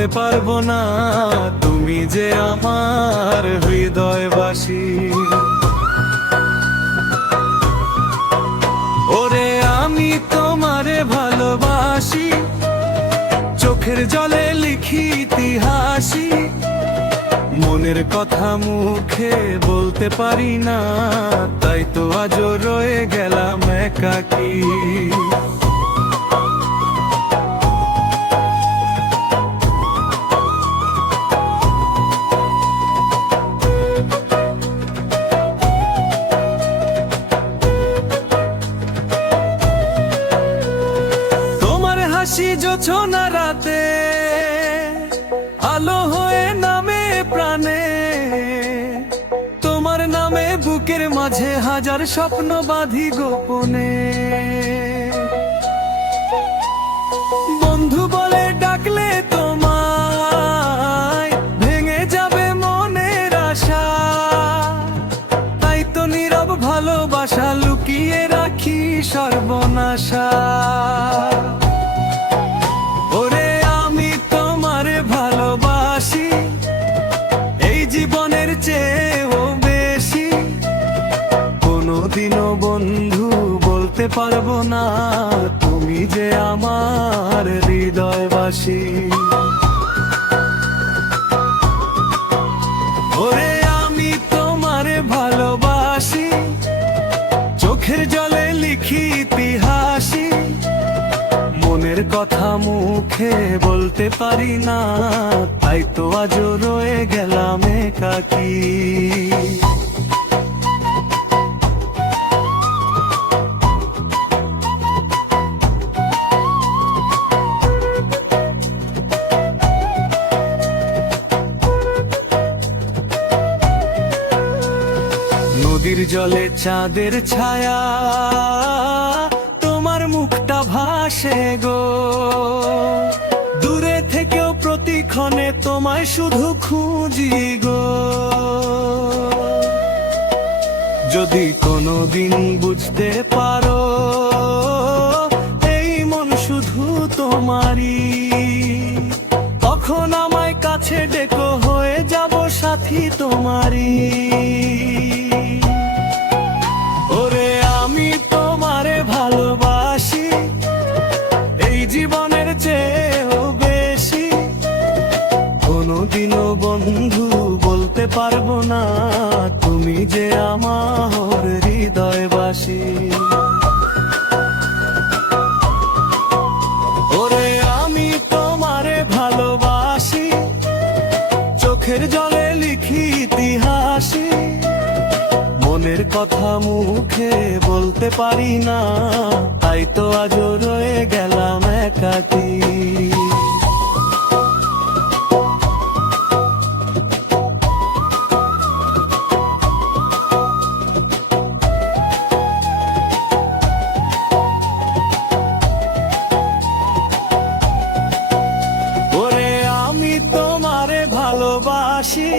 বলতে পারবো না তুমি যে আমার হৃদয়বাসী। ওরে আমি তোমারে ভালোবাসি, চোখের জলে লিখি ইতিহাসী। মনের কথা মুখে বলতে পারি না, তাই তো আজও রয়ে গেলাম একাকী। তোমার হাসি জোছনা রাতে আলো হয়ে নামে প্রাণে, তোমার নামে বুকের মাঝে হাজার স্বপ্ন বাঁধি গোপনে। বন্ধু বলে ডাকলে তোমায় ভেঙে যাবে মনের আশা, তাই তো নীরব ভালোবাসা লুকিয়ে রাখি সর্বনাশা। ওরে আমি তোমারে ভালোবাসি, এই জীবনের চেয়েও বেশি। কোনোদিনও বন্ধু বলতে পারবো না তুমি যে আমার হৃদয়বাসী। ওরে আমি তোমারে ভালোবাসি, চোখের জলে লিখি ইতিহাসী। মনের কথা মুখে বলতে পারি না, তাই তো আজও রয়ে গেলাম একাকী। নদীর জলে চাঁদের ছায়া, তোমার মুখটা ভাসে গো। দূরে থেকেও প্রতিক্ষণে তোমায় শুধু খুঁজি গো। যদি কোনোদিন বুঝতে পারো এই মন শুধু তোমারই, তখন আমায় কাছে ডেকো, হয়ে যাব সাথী তোমারই। ওরে আমি তোমারে ভালোবাসি, এই জীবনের চেয়েও বেশি। কোনোদিনও বন্ধু বলতে পারবো না তুমি যে আমার হৃদয়বাসী। ওরে আমি তোমারে ভালোবাসি, চোখের জলে লিখি ইতিহাসী। মনের কথা মুখে বলতে পারি না, তাই তো আজও রয়ে গেলাম একাকী। ওরে আমি তোমারে ভালোবাসি,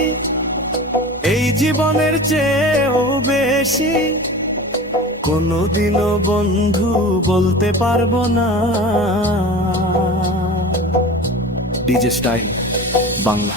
এই জীবনের চেয়েও বেশি। কোনোদিনও বন্ধু বলতে পারবো না। DJ style Bangla.